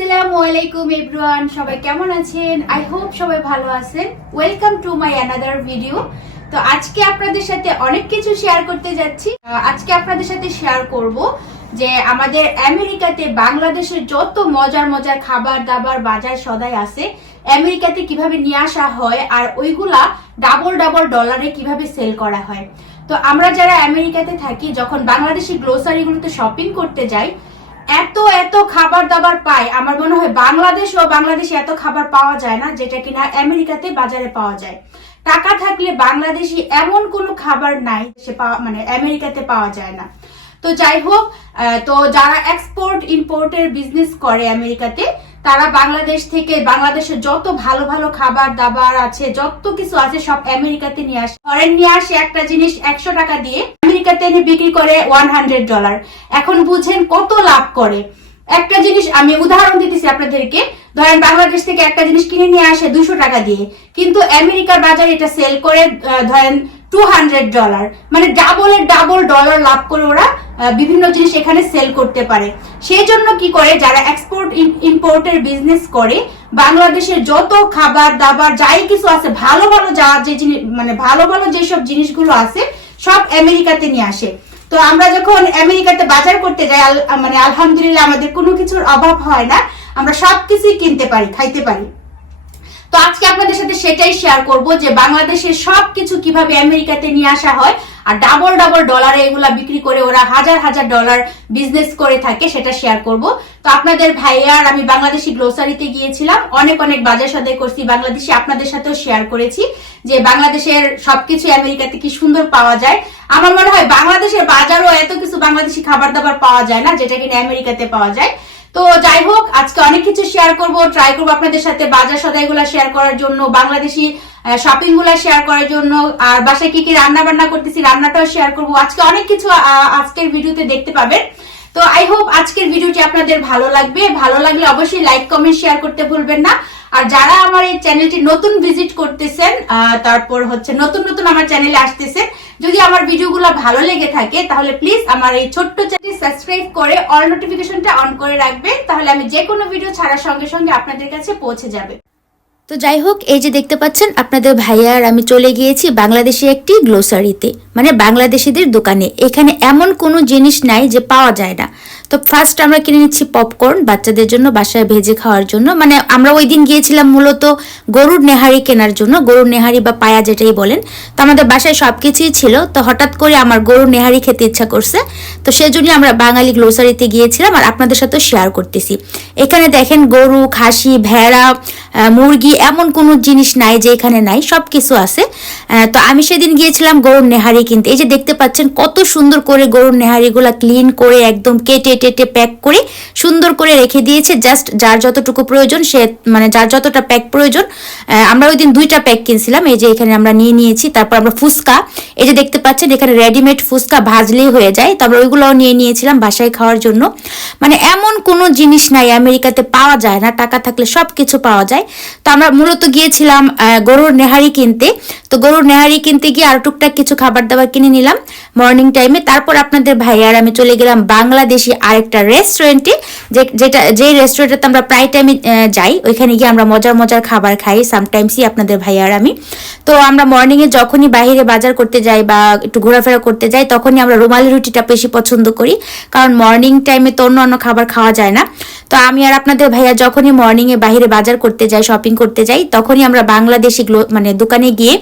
আলাইকুম এভরিওয়ান, সবাই কেমন আছেন? আই হোপ সবাই ভালো আছেন। Welcome to my another video তো আজকে আপনাদের সাথে অনেক কিছু শেয়ার করতে যাচ্ছি। আজকে আপনাদের সাথে শেয়ার করব যে আমাদের আমেরিকাতে বাংলাদেশের যত মজার মজার খাবার দাবার বাজার সদাই আছে, আমেরিকাতে কীভাবে নিয়ে আসা হয় আর ওইগুলা ডাবল ডাবল ডলারে কীভাবে সেল করা হয়। তো আমরা যারা আমেরিকাতে থাকি, যখন বাংলাদেশি গ্লোসারিগুলোতে শপিং করতে যাই এত এত খাবার দাবার পায় আমার মনে হয় বাংলাদেশ ও বাংলাদেশে এত খাবার পাওয়া যায় না, যেটা কিনা আমেরিকাতে বাজারে পাওয়া যায়। টাকা থাকলে বাংলাদেশি এমন কোনো খাবার নাই সে পাওয়া মানে আমেরিকাতে পাওয়া যায় না। তো যাই হোক তো যারা এক্সপোর্ট ইম্পোর্টের বিজনেস করে আমেরিকাতে তারা বাংলাদেশ থেকে বাংলাদেশের যত ভালো ভালো খাবার দাবার আছে, যত কিছু আছে সব আমেরিকাতে নিয়ে আসে। ধরেন নিয়ে আসে একটা জিনিস একশো টাকা দিয়ে, আমেরিকাতে এনে বিক্রি করে ওয়ান হান্ড্রেড ডলার এখন বুঝেন কত লাভ করে। একটা জিনিস আমি উদাহরণ দিতেছি আপনাদেরকে। ধরেন বাংলাদেশ থেকে একটা জিনিস কিনে নিয়ে আসে দুশো টাকা দিয়ে। কিন্তু আমেরিকার বাজারে এটা সেল করে ধরেন টু হান্ড্রেড ডলার মানে ডাবলের ডাবল ডলার লাভ করে ওরা বিভিন্ন জিনিস এখানে সেল করতে পারে। সেই জন্য কি করে, যারা এক্সপোর্ট ইম্পোর্টের বিজনেস করে বাংলাদেশের যত খাবার দাবার, যাই কিছু আছে, ভালো ভালো যা যে জিনিস মানে ভালো ভালো যেসব জিনিসগুলো আছে, সব আমেরিকাতে নিয়ে আসে। তো আমরা যখন আমেরিকাতে বাজার করতে যাই মানে আলহামদুলিল্লাহ আমাদের কোনো কিছুর অভাব হয় না। আমরা সবকিছুই কিনতে পারি, খাইতে পারি। তো আজকে আপনাদের সাথে সেটাই শেয়ার করব যে বাংলাদেশের সবকিছু কীভাবে আমেরিকাতে নিয়ে আসা হয় আর ডাবল ডাবল ডলারে এগুলা বিক্রি করে ওরা হাজার হাজার ডলার বিজনেস করে থাকে, সেটা শেয়ার করব। তো আপনাদের ভাইয়া আর আমি বাংলাদেশি গ্লোসারিতে গিয়েছিলাম, অনেক অনেক বাজার সদাই করছি, বাংলাদেশি আপনাদের সাথেও শেয়ার করেছি যে বাংলাদেশের সবকিছু আমেরিকাতে কি সুন্দর পাওয়া যায়। আমার মনে হয় বাংলাদেশের বাজারও এত কিছু বাংলাদেশি খাবার দাবার পাওয়া যায় না, যেটা কিনা আমেরিকাতে পাওয়া যায়। তো যাই হোক, আজকে অনেক কিছু শেয়ার করব। ট্রাই করব আপনাদের সাথে বাজার সদাইগুলো শেয়ার করার জন্য, বাংলাদেশি শপিংগুলা শেয়ার করার জন্য। আর বাসায় কি কি রান্না বান্না করতেছি রান্নাটাও শেয়ার করব। আজকে অনেক কিছু আজকের ভিডিওতে দেখতে পাবেন। তো আই হোপ আজকের ভিডিওটি আপনাদের ভালো লাগবে। ভালো লাগলে অবশ্যই লাইক কমেন্ট শেয়ার করতে ভুলবেন না। আর যারা আমার এই চ্যানেলটি নতুন ভিজিট করতেছেন তারপর হচ্ছে নতুন নতুন আমার চ্যানেলে আসতেছেন যদি আমার ভিডিওগুলো ভালো লেগে থাকে, তাহলে প্লিজ আমার এই ছোট্ট চ্যানেলটি সাবস্ক্রাইব করে অল নোটিফিকেশনটা অন করে রাখবেন, তাহলে আমি যে কোনো ভিডিও ছাড়ার সঙ্গে সঙ্গে আপনাদের কাছে পৌঁছে যাবে। তো যাই হোক, এই যে দেখতে পাচ্ছেন, আপনাদের ভাইয়া আর আমি চলে গিয়েছি বাংলাদেশি একটি গ্লোসারিতে মানে বাংলাদেশিদের দোকানে। এখানে এমন কোনো জিনিস নাই যে পাওয়া যায় না। তো ফার্স্ট আমরা কিনে নিচ্ছি পপকর্ন বাচ্চাদের জন্য, বাসায় ভেজে খাওয়ার জন্য। মানে আমরা ওই দিন গিয়েছিলাম মূলত গরুর নেহারি কেনার জন্য, গরুর নেহারি বা পায়া যেটাই বলেন। তো আমাদের বাসায় সব কিছুই ছিল। তো হঠাৎ করে আমার গরুর নেহারি খেতে ইচ্ছা করছে। তো সেজন্য আমরা বাঙালি গ্লোসারিতে গিয়েছিলাম আর আপনাদের সাথে শেয়ার করতেছি। এখানে দেখেন গরু, খাসি, ভেড়া মুরগি এমন কোনো জিনিস নাই যে এখানে নাই সব কিছু আছে তো আমি সেদিন গিয়েছিলাম গরুর নেহারি কিনতে। এই যে দেখতে পাচ্ছেন, কত সুন্দর করে গরুর নেহারিগুলা ক্লিন করে একদম কেটে, টেটে প্যাক করে সুন্দর করে রেখে দিয়েছে। জাস্ট যার যতটুকু প্রয়োজন, সে মানে যার যতটা প্যাক প্রয়োজন আমরা ওই দিন দুইটা প্যাক কিনছিলাম। এই যে এখানে আমরা নিয়ে নিয়েছি, তারপর আমরা ফুচকা। এই যে দেখতে পাচ্ছেন, এখানে রেডিমেড ফুচকা ভাজলেই হয়ে যায়। তারপর ওইগুলোও নিয়ে নিয়েছিলাম বাসায় খাওয়ার জন্য। মানে এমন কোনো জিনিস নাই, আমেরিকাতে পাওয়া যায় না, টাকা থাকলে সব কিছু পাওয়া যায়। তো আমরা মূলত গিয়েছিলাম গরুর নেহারি কিনতে। তো গরুর নেহারি কিনতে গিয়ে আর টুকটাক কিছু খাবার দাবার কিনে নিলাম মর্নিং টাইমে তারপর আপনাদের ভাই আর আমি চলে গেলাম বাংলাদেশি আরেকটা রেস্টুরেন্টে যেটা, যে রেস্টুরেন্টে আমরা প্রায় টাইমে যাই, ওইখানে গিয়ে আমরা মজার মজার খাবার খাই সামটাইমসই আপনাদের ভাই আর আমি। তো আমরা মর্নিংয়ে যখনই বাইরে বাজার করতে যাই বা একটু ঘোরাফেরা করতে যাই, তখনই আমরা রুমালি রুটিটা বেশি পছন্দ করি। কারণ মর্নিং টাইমে তো অন্য অন্য খাবার খাওয়া যায় না। তো আমি আর আপনাদের ভাইয়া যখনই মর্নিংয়ে বাইরে বাজার করতে যাই শপিং করতে যাই তখনই আমরা বাংলাদেশি মানে দোকানে গিয়ে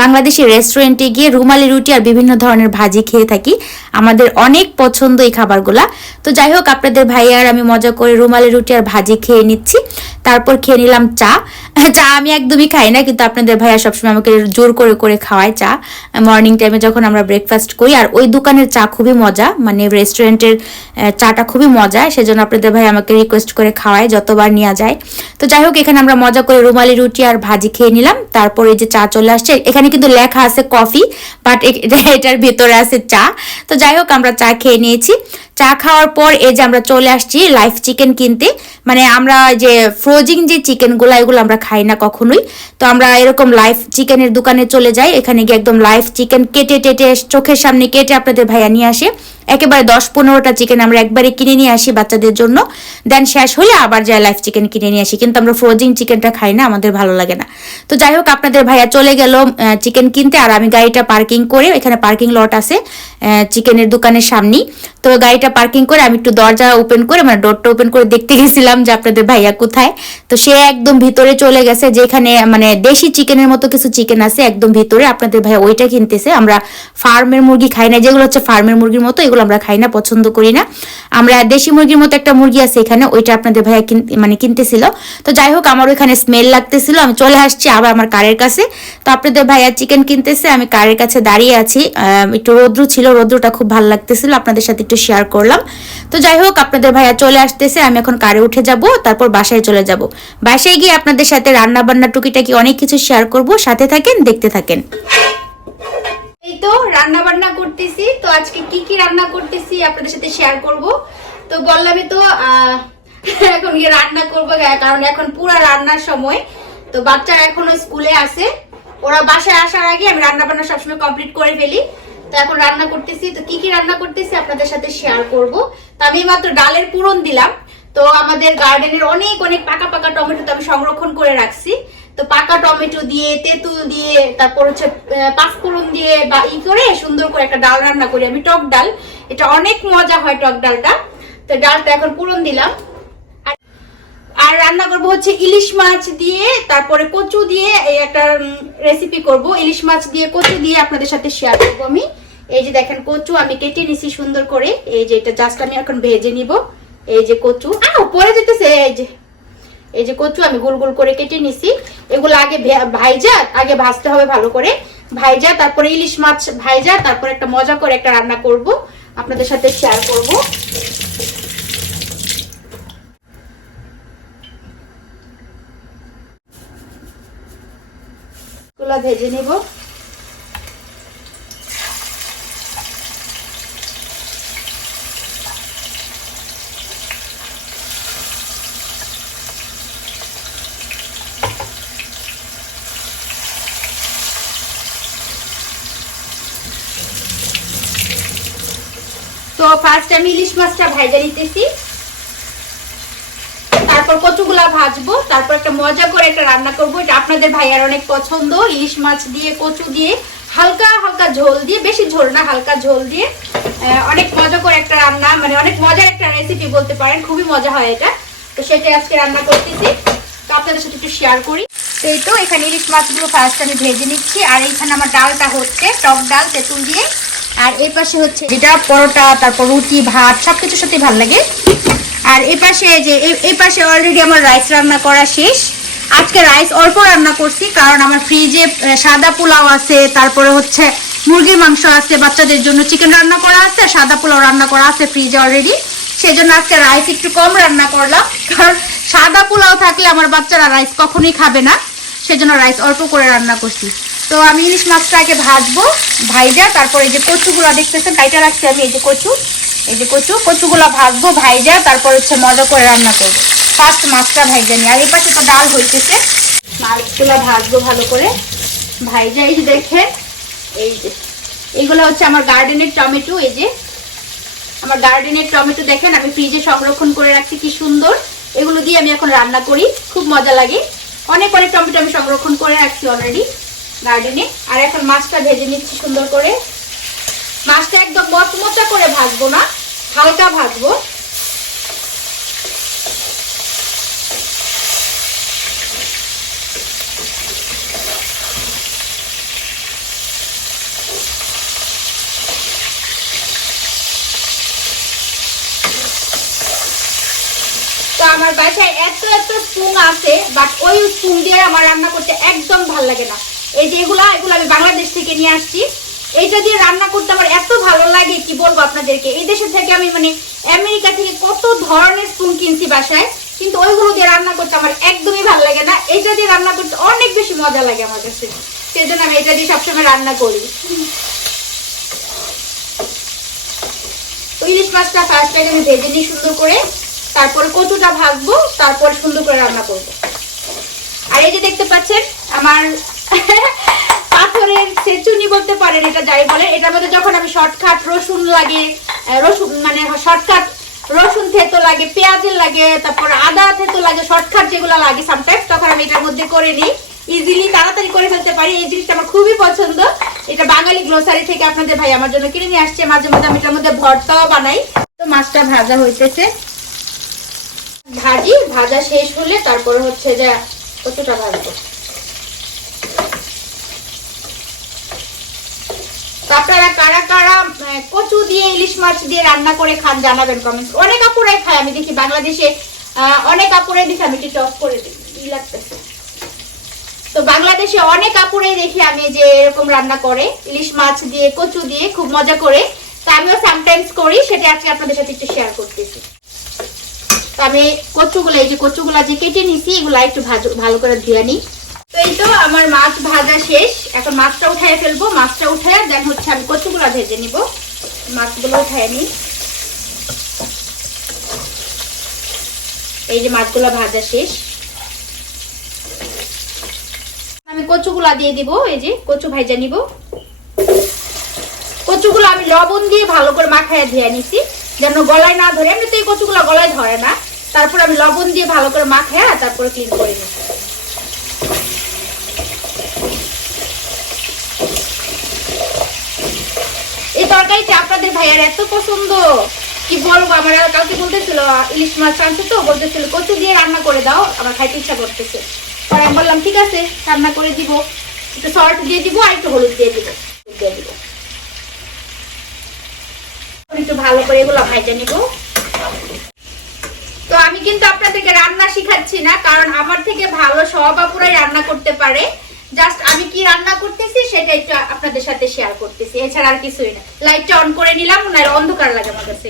বাংলাদেশি রেস্টুরেন্টে গিয়ে রুমালি রুটি আর বিভিন্ন ধরনের ভাজি খেয়ে থাকি। আমাদের অনেক পছন্দ এই খাবারগুলা। তো যাই হোক, আপনাদের ভাইয়া আর আমি মজা করে রুমালি রুটি আর ভাজি খেয়ে নিচ্ছি। তারপর খেয়ে নিলাম চা। চা আমি একদমই খাই না, কিন্তু আপনাদের ভাইয়া সবসময় আমাকে জোর করে করে খাওয়ায় চা। মর্নিং টাইমে যখন আমরা ব্রেকফাস্ট করি, আর ওই দোকানের চা খুবই মজা মানে রেস্টুরেন্টের চাটা খুবই মজা, সেজন্য আপনাদের ভাই আমাকে রিকোয়েস্ট করে খাওয়ায় যতবার নেওয়া যায়। তো যাই হোক, এখানে আমরা মজা করে রুমালি রুটি আর ভাজি খেয়ে নিলাম। তারপরে এই যে চা চলে আসছে, এখানে কিন্তু লেখা আছে কফি বাট এটার ভেতরে আছে চা। তো যাই হোক, আমরা চা খেয়ে নিয়েছি। চা খাওয়ার পর এই যে আমরা চলে আসছি লাইফ চিকেন কিনতে মানে আমরা যে ফ্রোজিং যে চিকেনগুলো এগুলো আমরা খাই না কখনোই। তো আমরা এরকম লাইফ চিকেনের দোকানে চলে যাই, এখানে গিয়ে একদম লাইফ চিকেন কেটে টেটে চোখের সামনে কেটে আপনাদের ভাইয়া নিয়ে আসে। একেবারে দশ পনেরোটা চিকেন আমরা একবারে কিনে নিয়ে আসি বাচ্চাদের জন্য। দেন শেষ হলে আবার যাই লাইফ চিকেন কিনে নিয়ে আসি, কিন্তু আমরা ফ্রোজিং চিকেনটা খাই না, আমাদের ভালো লাগে না। তো যাই হোক, আপনাদের ভাইয়া চলে গেল চিকেন কিনতে, আর আমি গাড়িটা পার্কিং করে, এখানে পার্কিং লট আছে চিকেনের দোকানের সামনেই। তো গাড়িটা পার্কিং করে আমি একটু দরজা ওপেন করে মানে ডোরটা ওপেন করে দেখতে গেছিলাম যে আপনাদের ভাইয়া কোথায়। তো সে একদম ভিতরে চলে গেছে, যেখানে মানে দেশি চিকেনের মতো কিছু চিকেন আছে একদম ভিতরে। আপনাদের ভাইয়া ওইটা কিনতেছে। আমরা ফার্মের মুরগি খাই না, যেগুলো হচ্ছে ফার্মের মুরগির মতো, এগুলো আমরা খাই না, পছন্দ করি না। আমরা দেশি মুরগির মতো একটা মুরগি আছে এখানে, ওইটা আপনাদের ভাইয়া মানে কিনতেছিল। তো যাই হোক, আমার ওইখানে স্মেল লাগতেছিল, আমি চলে আসছি আবার আমার কারের কাছে। তো আপনাদের ভাইয়া চিকেন কিনতেছে, আমি কারের কাছে দাঁড়িয়ে আছি। একটু রৌদ্র ছিল, রৌদ্রটা খুব ভালো লাগতেছিল। আপনাদের সাথে একটু শেয়ার করলাম। তো যাই হোক, আপনাদের ভাইয়া চলে আসতেছে, আমি এখন কারে উঠে যাব, তারপর বাসায় চলে যাব। বাসায় গিয়ে আপনাদের সাথে রান্না বান্না টুকিটাকি অনেক কিছু শেয়ার করব, সাথে থাকেন, দেখতে থাকেন। এই তো রান্না বান্না করতেছি। তো আজকে কি কি রান্না করতেছি আপনাদের সাথে শেয়ার করব। তো বললামই তো এখন গিয়ে রান্না করব, কারণ এখন পুরা রান্নার সময়। তো বাচ্চারা এখনও স্কুলে আছে। ওরা বাসায় আসার আগে আমি রান্না বান্না সবসময় কমপ্লিট করে ফেলি। তো এখন রান্না করতেছি। তো কি কি রান্না করতেছি আপনাদের সাথে শেয়ার করব। তো আমি মাত্র ডালের পুরন দিলাম। তো আমাদের গার্ডেনের অনেক অনেক পাকা পাকা টমেটো তো আমি সংরক্ষণ করে রাখছি। তো পাকা টমেটো দিয়ে, তেঁতুল দিয়ে, তারপর হচ্ছে পাঁচফোড়ন দিয়ে বা ই করে সুন্দর করে একটা ডাল রান্না করি আমি, টক ডাল। এটা অনেক মজা হয় টক ডালটা। তো ডালটা এখন পুরন দিলাম। আর- রান্না করব হচ্ছে ইলিশ মাছ দিয়ে, তারপরে কচু দিয়ে একটা রেসিপি করব। ইলিশ মাছ দিয়ে কচু দিয়ে আপনাদের সাথে শেয়ার করব আমি। এই যে দেখেন কচু, আমি কেটে নিছি সুন্দর করে। এই যে এটা জাস্ট আমি এখন ভেজে নিব। এই যে কচু। আহ পরে যেতেছে, এই যে। এই যে কচু আমি গোল গোল করে কেটে নিছি। এগুলো আগে ভাইজা, আগে ভাজতে হবে ভালো করে। ভাইজা, তারপরে ইলিশ মাছ ভাইজা, তারপর একটা মজা করে একটা রান্না করব। আপনাদের সাথে শেয়ার করব। ভেজে নিব। ফার্স্ট আমি ইলিশ মাছটা ভাজা নিতেছি। তারপর কচুগুলা ভাজবো, তারপর একটা মজা করে একটা রান্না করব। এটা আপনাদের ভাইয়ার অনেক পছন্দ, ইলিশ মাছ দিয়ে, কচু দিয়ে। হালকা হালকা ঝোল দিয়ে, বেশি ঝোল না, হালকা ঝোল দিয়ে। অনেক মজা করে একটা রান্না মানে অনেক মজার একটা রেসিপি বলতে পারেন, খুবই মজা হয় এটা। তো সেটাই আজকে রান্না করতেছি। তো আপনাদের সাথে একটু শেয়ার করি। তো এই তো, এখানে ইলিশ মাছগুলো ফার্স্ট আমি ভেজে নিচ্ছি, আর এইখানে আমার ডালটা হচ্ছে টক ডাল, তেঁতুল দিয়ে। আর এই পাশে হচ্ছে যেটা, পরোটা, তারপর রুটি, ভাত সাথে লাগে। আর এই পাশে যে, এই- পাশে অলরেডি আমার রাইস রান্না করা শেষ। আজকে রাইস অল্প রান্না করছি, কারণ আমার ফ্রিজে সাদা পোলাও আছে, তারপরে হচ্ছে মুরগির মাংস আছে, বাচ্চাদের জন্য চিকেন রান্না করা আছে সাদা পোলাও রান্না করা আছে ফ্রিজে অলরেডি সেই জন্য আজকে রাইস একটু কম রান্না করলাম, কারণ সাদা পোলাও থাকলে আমার বাচ্চারা রাইস কখনোই খাবে না। সেজন্য রাইস অল্প করে রান্না করছি। তো আমি ইলিশ মাছটা আগে ভাজবো, ভাইজা, তারপরে এই যে কচুগুলো দেখতেছেন কাইটা রাখছি আমি এই যে কচু, এই যে কচু, কচুগুলো ভাজবো, ভাইজা, তারপর হচ্ছে মজা করে রান্না করব। ফার্স্ট মাছটা ভাইজা নিই আর এই পাশে তো ডাল হইতেছে। মাছগুলো ভাজবো ভালো করে। ভাইজা এই যে দেখেন, এই যে এইগুলো হচ্ছে আমার গার্ডেনের টমেটো, এই যে। আমার গার্ডেনের টমেটো দেখেন, আমি ফ্রিজে সংরক্ষণ করে রাখছি, কি সুন্দর। এগুলো দিয়ে আমি এখন রান্না করি, খুব মজা লাগে। অনেক অনেক টমেটো আমি সংরক্ষণ করে রাখছি অলরেডি গার্ডেনে আর এখন মাছটা ভেজে নিচ্ছি সুন্দর করে। মাছটা একদম মচমচা করে ভাজবো না, হালকা ভাজবো। আমার বাসায় এত এত স্পুন আছে বাট ওই স্পুন দিয়ে আমার রান্না করতে একদম ভালো লাগে না। এই যে এগুলা, এগুলো আমি বাংলাদেশ থেকে নিয়ে আসছি। এইটা দিয়ে রান্না করতে আমার এত ভালো লাগে, কি বলব আপনাদেরকে? এই দেশের থেকে আমি মানে আমেরিকা থেকে কত ধরনের স্পুন কিনছি বাসায়, কিন্তু ওইগুলো দিয়ে রান্না করতে আমার একদমই ভালো লাগে না। এইটা দিয়ে রান্না করতে অনেক বেশি মজা লাগে আমার কাছে। সেজন্য আমি এটা দিয়ে সবসময় রান্না করি। ইলিশ মাছটা ফার্স্ট আমি ভেজে নিই সুন্দর করে। তারপরে কচুটা ভাজবো, তারপর সুন্দর করে রান্না করব। আর এই যে দেখতে পাচ্ছেন, আমার পাথরের বলতে পারেন, এটা যাই বলে। এটার মধ্যে যখন আমি শর্টকাট রসুন লাগে রসুন মানে শর্টকাট রসুন থেতো লাগে পেঁয়াজের লাগে, তারপর আদা থেতো লাগে শর্টকাট যেগুলো লাগে সামটাইমস তখন আমি এটার মধ্যে করে নিই। ইজিলি তাড়াতাড়ি করে ফেলতে পারি। এই জিনিসটা আমার খুবই পছন্দ। এটা বাঙালি গ্লোসারি থেকে আপনাদের ভাই আমার জন্য কিনে নিয়ে আসছে। মাঝে মাঝে আমি এটার মধ্যে ভর্তাও বানাই। তো মাছটা ভাজা হইতেছে। ভাজি, ভাজা শেষ হলে তারপর হচ্ছে যে কতটা ভাজবো। আপনারা কারা কারা কচু দিয়ে ইলিশ মাছ দিয়ে রান্না করে খান, জানাবেন কমেন্টস অনেক আপুরাই খায়, আমি দেখি বাংলাদেশে অনেক আপুরাই দেখি, আমি একটু করে দিই লাগতেছে। তো বাংলাদেশে অনেক আপুরাই দেখি আমি যে এরকম রান্না করে, ইলিশ মাছ দিয়ে, কচু দিয়ে, খুব মজা করে। তো আমিও সামটাইমস করি, সেটা আজকে আপনাদের সাথে একটু শেয়ার করতেছি। তো আমি কচুগুলো, এই যে কচুগুলা যে কেটে নিছি, এগুলা একটু ভালো করে ধুয়ে নিই। তো এই তো আমার মাছ ভাজা শেষ। এখন মাছটা উঠায় ফেলব। মাছটা উঠায়, দেন হচ্ছে আমি কচুগুলা ভেজে নিব। মাছগুলো উঠায় নিই। এই যে মাছগুলো ভাজা শেষ। আমি কচুগুলা দিয়ে দিব, এই যে কচু ভাজা নিব। কচুগুলো আমি লবণ দিয়ে ভালো করে মাখায় ধুয়ে নিছি। যেন গলায় না ধরে এমনিতে এই কচুগুলো গলায় ধরে না। তারপর আমি লবণ দিয়ে ভালো করে মাখায় তারপরে ক্লিন করে নিচ্ছি এই তরকারিটা আপনাদের ভাইয়ার এত পছন্দ। কি বলব, আমার বলতেছিল, ইলিশ মাছ আনছে তো, বলতেছিল, কচু দিয়ে রান্না করে দাও, আমার খাইতে ইচ্ছা করতেছে। পরে আমি বললাম, ঠিক আছে, রান্না করে দিব। একটু সল্ট দিয়ে দিব আর একটু হলুদ দিয়ে দিব। দিয়ে দিব। একটু ভালো করে এগুলো নিব। তো আমি কিন্তু আপনাদেরকে রান্না শিখাচ্ছি না, কারণ আমার থেকে ভালো সব আপুরাই রান্না করতে পারে। জাস্ট আমি কি রান্না করতেছি সেটা একটু আপনাদের সাথে শেয়ার করতেছি। এছাড়া আর কিছুই না। লাইটটা অন করে নিলাম না অন্ধকার লাগে আমার কাছে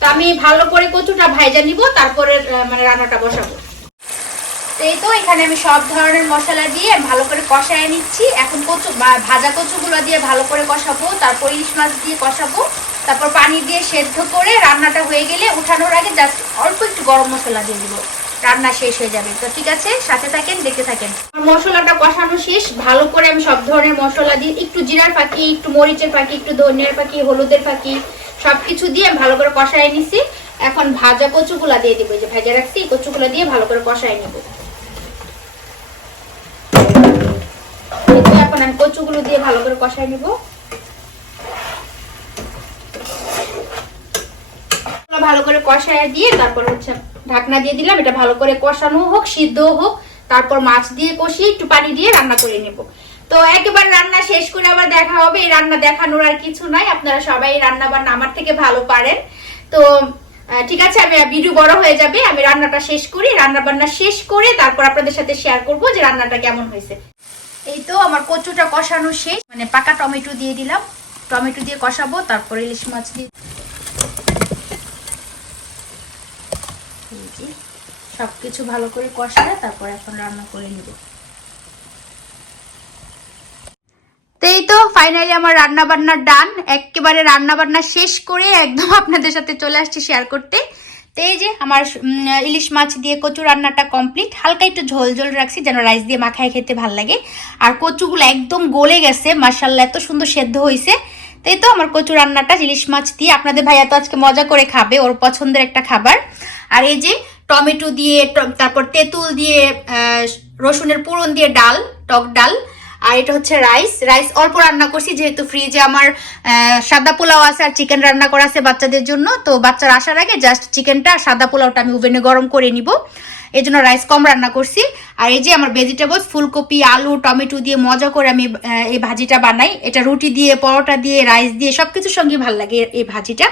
তো আমি ভালো করে কচুটা ভাইজা নিব, তারপরে মানে রান্নাটা বসাবো। এই তো, এখানে আমি সব ধরনের মশলা দিয়ে ভালো করে কষায় নিচ্ছি। এখন কচু ভাজা কচুগুলো দিয়ে ভালো করে কষাবো, তারপর ইলিশ মাছ দিয়ে কষাবো। তারপর পানি দিয়ে সেদ্ধ করে রান্নাটা হয়ে গেলে, উঠানোর আগে জাস্ট অল্প একটু গরম মশলা দিয়ে দিব। রান্না শেষ হয়ে যাবে। তো ঠিক আছে, সাথে থাকেন, দেখতে থাকেন। মশলাটা কষানো শেষ। ভালো করে আমি সব ধরনের মশলা দিয়ে, একটু জিরার পাখি একটু মরিচের পাখি একটু ধনিয়ার পাখি হলুদের পাখি সবকিছু দিয়ে ভালো করে কষায় নিছি। এখন ভাজা কচুগুলা দিয়ে দিব। যে ভাজা রাখছি কচুগুলা দিয়ে ভালো করে কষায় নিব। এখন আমি কচুগুলো দিয়ে ভালো করে কষায় নিব। ভালো করে কষায় দিয়ে তারপর হচ্ছে ঢাকনা দিয়ে দিলাম, এটা ভালো করে কষানো হোক সিদ্ধ হোক, তারপর মাছ দিয়ে কষিয়ে একটু পানি দিয়ে রান্না করে নেব। তো একেবারে রান্না শেষ করে আবার দেখা হবে, এই রান্না দেখানোর আর কিছু নাই, আপনারা সবাই রান্না বান্না আমার থেকে ভালো পারেন। তো ঠিক আছে, আমি, ভিডিও বড় হয়ে যাবে, আমি রান্নাটা শেষ করি, রান্না বান্না শেষ করে তারপর আপনাদের সাথে শেয়ার করব যে রান্নাটা কেমন হয়েছে। এই তো, আমার কচুটা কষানো শেষ মানে পাকা টমেটো দিয়ে দিলাম, টমেটো দিয়ে কষাবো, তারপর ইলিশ মাছ দিয়ে এই যে, সবকিছু ভালো করে কষায় তারপর এখন রান্না করে নিব। এই তো ফাইনালি আমার রান্না বান্না ডান একেবারে রান্না বান্না শেষ করে একদম আপনাদের সাথে চলে আসছি শেয়ার করতে। তো এই যে আমার ইলিশ মাছ দিয়ে কচু রান্নাটা কমপ্লিট হালকা একটু ঝোল ঝোল রাখছি যেন রাইস দিয়ে মাখায় খেতে ভালো লাগে। আর কচুগুলো একদম গলে গেছে মার্শাল্লাহ এত সুন্দর সেদ্ধ হয়েছে তো এই তো আমার কচু রান্নাটা, ইলিশ মাছ দিয়ে। আপনাদের ভাইয়া তো আজকে মজা করে খাবে, ওর পছন্দের একটা খাবার। আর এই যে টমেটো দিয়ে তারপর তেঁতুল দিয়ে রসুনের পুরন দিয়ে ডাল, টক ডাল, আর এটা হচ্ছে রাইস। রাইস অল্প রান্না করছি, যেহেতু ফ্রিজে আমার সাদা পোলাও আছে আর চিকেন রান্না করা আছে বাচ্চাদের জন্য। তো বাচ্চারা আসার আগে জাস্ট চিকেনটা আর সাদা পোলাওটা আমি ওভেনে গরম করে নিব। এই জন্য রাইস কম রান্না করছি। আর এই যে আমার ভেজিটেবলস ফুলকপি, আলু, টমেটো দিয়ে মজা করে আমি এই ভাজিটা বানাই। এটা রুটি দিয়ে, পরোটা দিয়ে রাইস দিয়ে সব কিছুর সঙ্গে ভালো লাগে এই ভাজিটা।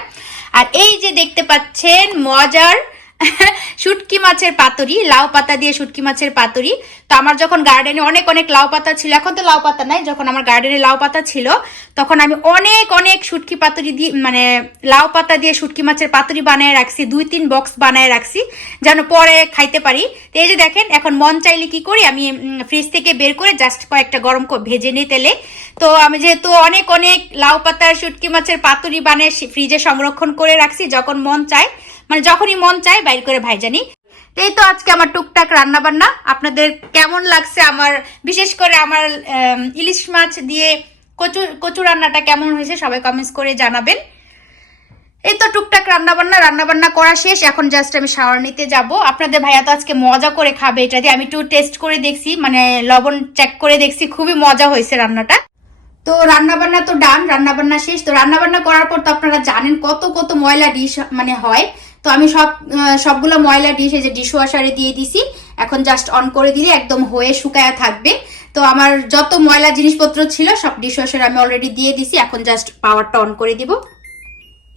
আর এই যে দেখতে পাচ্ছেন, মজার শুটকি মাছের পাতুরি, লাউ পাতা দিয়ে শুটকি মাছের পাতুরি। তো আমার যখন গার্ডেনে অনেক অনেক লাউ পাতা ছিল, এখন তো লাউ পাতা নাই, যখন আমার গার্ডেনে লাউ পাতা ছিল, তখন আমি অনেক অনেক শুটকি পাতুরি দিয়ে মানে লাউ পাতা দিয়ে শুটকি মাছের পাতুরি বানায় রাখছি, দুই, তিন বক্স বানায় রাখছি, যেন পরে খাইতে পারি। তো এই যে দেখেন, এখন মন চাইলে কি করি, আমি ফ্রিজ থেকে বের করে জাস্ট কয়েকটা গরম ভেজে নিই তেলে। তো আমি যেহেতু অনেক অনেক লাউ পাতার শুটকি মাছের পাতুরি বানিয়ে ফ্রিজে সংরক্ষণ করে রাখছি, যখন মন চায় মানে যখনই মন চায়, বাইর করে ভাইজানি। এই তো আজকে আমার টুকটাক রান্না বান্না আপনাদের কেমন লাগছে আমার, বিশেষ করে আমার ইলিশ মাছ দিয়ে কচু কচু রান্নাটা কেমন হয়েছে সবাই কমেন্টস করে জানাবেন। এই তো টুকটাক রান্না বান্না রান্না বান্না করা শেষ। এখন জাস্ট আমি শাওয়ার নিতে যাব। আপনাদের ভাইয়া তো আজকে মজা করে খাবে এটা দিয়ে। আমি একটু টেস্ট করে দেখছি মানে লবণ চেক করে দেখছি। খুবই মজা হয়েছে রান্নাটা। তো রান্না বান্না তো ডান রান্না বান্না শেষ। তো রান্না বান্না করার পর তো আপনারা জানেন কত কত ময়লা ডিশ মানে হয়। তো আমি সব সবগুলো ময়লা ডিশ এই যে ডিশ ওয়াশারে দিয়ে দিছি। এখন জাস্ট অন করে দিলে একদম হয়ে শুকায়া থাকবে। তো আমার যত ময়লা জিনিসপত্র ছিল, সব ডিশ ওয়াশারে আমি অলরেডি দিয়ে দিছি। এখন জাস্ট পাওয়ারটা অন করে দিব।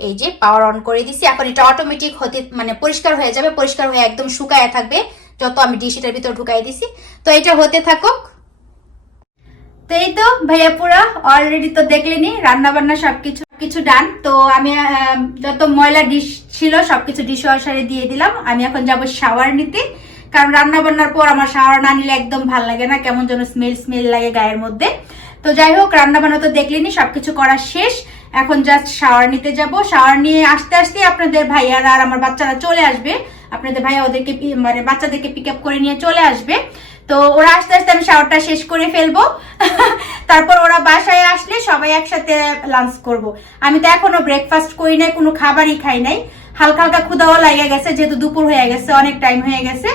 এই যে পাওয়ার অন করে দিছি। এখন এটা অটোমেটিক হতে মানে পরিষ্কার হয়ে যাবে। পরিষ্কার হয়ে একদম শুকায়া থাকবে, যত আমি ডিশ এটার ভিতর ঢুকাই দিছি। তো এটা হতে থাকুক। তো এই তো ভাইয়া পুরা অলরেডি তো দেখলেনি রান্না বান্না সবকিছু। কিছু ডান তো আমি যত ময়লা ডিশ ছিল, সবকিছু ডিশ ওয়াশারে দিয়ে দিলাম। আমি এখন যাব শাওয়ার নিতে। কারণ রান্না বান্নার পর আমার শাওয়ার না নিলে একদম ভালো লাগে না, কেমন যেন স্মেল স্মেল লাগে গায়ের মধ্যে। তো যাই হোক রান্না বান্না তো দেখলেনি সবকিছু করা শেষ। এখন জাস্ট শাওয়ার নিতে যাব। শাওয়ার নিয়ে আসতে আসতে আপনাদের ভাইয়ারা আর আমার বাচ্চারা চলে আসবে। আপনাদের ভাইয়া ওদেরকে মানে বাচ্চাদেরকে পিক আপ করে নিয়ে চলে আসবে। তো ওরা আস্তে আস্তে আমি শাওয়ারটা শেষ করে ফেলব। তারপর ওরা বাসায় সবাই একসাথে লাঞ্চ করব। আমি তো এখনও ব্রেকফাস্ট করি নাই, কোনো খাবারই খাই নাই। হালকা হালকা ক্ষুদাও লাগে গেছে, যেহেতু দুপুর হয়ে গেছে, অনেক টাইম হয়ে গেছে।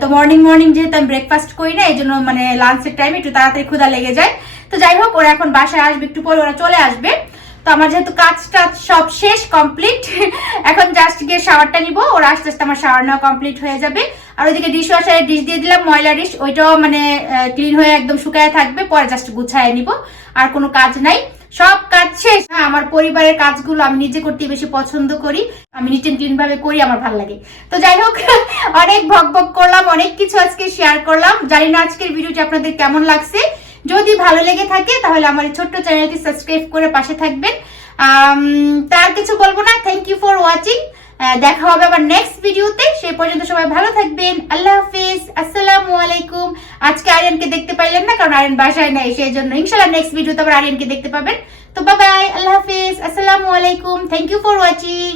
তো মর্নিং মর্নিং যেহেতু আমি ব্রেকফাস্ট করি না এই জন্য মানে লাঞ্চের টাইম একটু তাড়াতাড়ি ক্ষুদা লেগে যায়। তো যাই হোক, ওরা এখন বাসায় আসবে, একটু পরে ওরা চলে আসবে। তো আমার যেহেতু কাজটা সব শেষ কমপ্লিট এখন জাস্ট গিয়ে শাওয়ারটা নিব। ওরা আস্তে আস্তে আমার শাওয়ার নেওয়া কমপ্লিট হয়ে যাবে। আর ওইদিকে ডিশ ওয়াশারে ডিশ দিয়ে দিলাম, ময়লা ডিশ ওইটাও মানে ক্লিন হয়ে একদম শুকায় থাকবে, পরে জাস্ট গুছায় নিব। আর কোনো কাজ নাই। সব কাজ শেষ। হ্যাঁ আমার পরিবারের কাজগুলো আমি নিজে করতে বেশি পছন্দ করি। আমি নিট ক্লিন ভাবে করি, আমার ভালো লাগে। তো যাই হোক, অনেক ভক ভক করলাম, অনেক কিছু আজকে শেয়ার করলাম। জানি না আজকের ভিডিওটি আপনাদের কেমন লাগছে। যদি ভালো লেগে থাকে, তাহলে আমার এই ছোট্ট চ্যানেলটি সাবস্ক্রাইব করে পাশে থাকবেন। তার কিছু বলব না থ্যাংক ইউ ফর ওয়াচিং দেখা হবে আবার নেক্সট ভিডিওতে সেই পর্যন্ত সবাই ভালো থাকবেন। আল্লাহ হাফিজ। আসসালামু আলাইকুম। আজকে আরিয়ানকে দেখতে পাইলেন না, কারণ আরিয়ান বাসায় নাই, সেই জন্য ইনশাল্লাহ নেক্সট ভিডিওতে আবার আরিয়ানকে দেখতে পাবেন। তো বাই বাই আল্লাহ হাফিজ। আসসালামু আলাইকুম। Thank you for watching